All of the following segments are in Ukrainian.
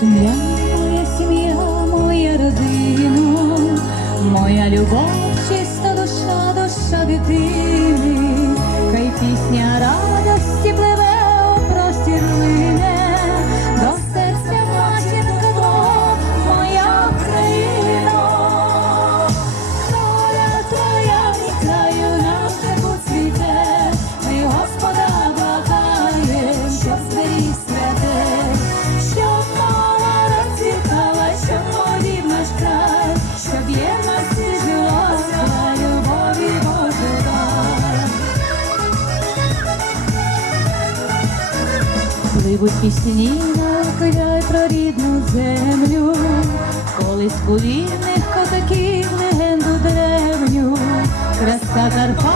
Сім'я, моя сім'я, моя родина, моя любов, чиста душа, душа дитини, хай пісня рада. Пливуть пісні на край про рідну землю, колись кулінних козаків легенду древню, краса Карпа.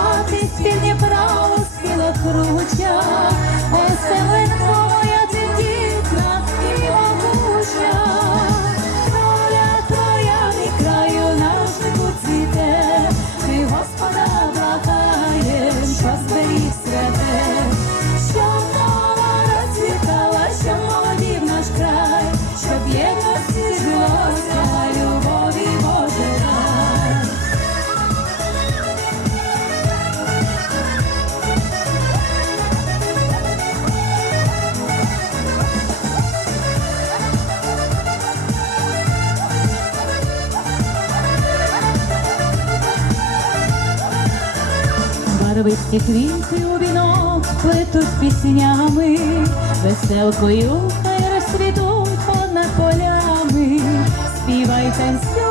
Барвисті квіти у вінок плетуть піснями, веселкою хай розцвітуть понад полями, співай танцюй.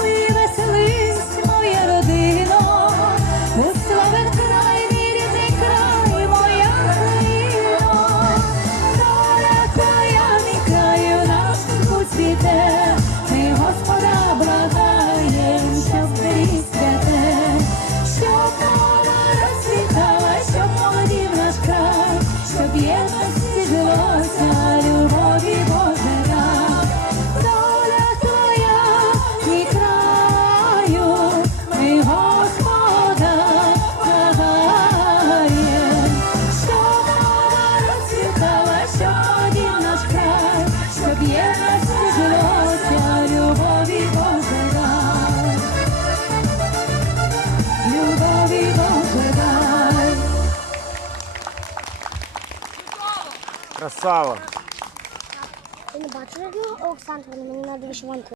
любові покликай. Красава. Ви не бачили Олександр, мені треба вишиванку.